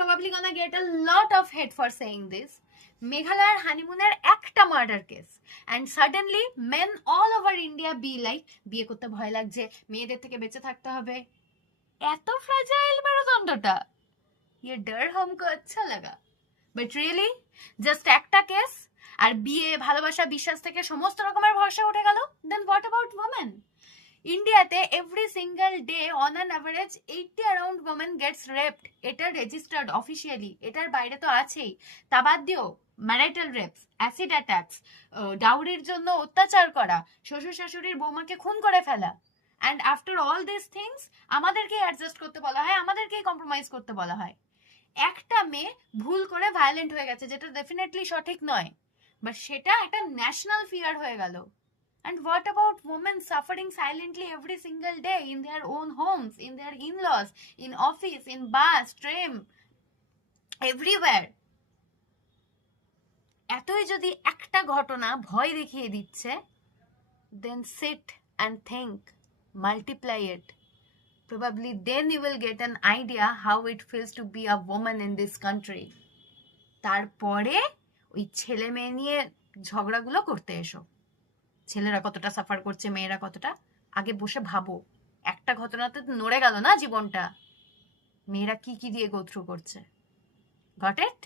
probably gonna get a lot of hate for saying this. মেঘালয়ের হানিমুনের একটা murder case and suddenly men all over India be like বিয়ে করতে ভয় লাগছে, মেয়েদের থেকে বেঁচে থাকতে হবে। এত ফ্রাজাইল মেরুদণ্ডটা, ये डर हमको अच्छा लगा, বাট রিয়েলি জাস্ট একটা কেস আর বিয়ে ভালোবাসা বিশ্বাস থেকে সমস্ত রকমের ভরসা উঠে গেল। Then what about women? ইন্ডিয়াতে every single day on an average 80 around women gets raped. এটা রেজিস্টার্ড অফিসিয়ালি, এটার বাইরে তো আছেই। তা বাদ দিও ম্যারিটাল রেপস, অ্যাসিড অ্যাটাকস, ডাউরির জন্য অত্যাচার করা, শ্বশুর শাশুড়ির বৌমাকে খুন করে ফেলা। And after all this things আমাদেরকেই অ্যাডজাস্ট করতে বলা হয়, আমাদেরকেই কম্প্রোমাইজ করতে বলা হয়। একটা মেয়ে ভুল করে ভায়োলেন্ট হয়ে গেছে, যেটা ডেফিনেটলি সঠিক নয়, বাট সেটা একটা ন্যাশনাল ফিয়ার হয়ে গেল। And what about women suffering silently every single day in their own homes, in their in-laws, in office, in bus, train, everywhere? এতই যদি একটা ঘটনা ভয় দেখিয়ে দিচ্ছে, then sit and think, multiply it. Probably then you will get an idea how it feels to be a woman in this country. তারপরে ওই ছেলে মেয়ে নিয়ে ঝগড়াগুলো করতে এসো। ছেলেরা কতটা সাফার করছে, মেয়েরা কতটা, আগে বসে ভাবো। একটা ঘটনাতে নড়ে গেল না জীবনটা, মেয়েরা কি কি দিয়ে গো থ্রু করছে। Got it?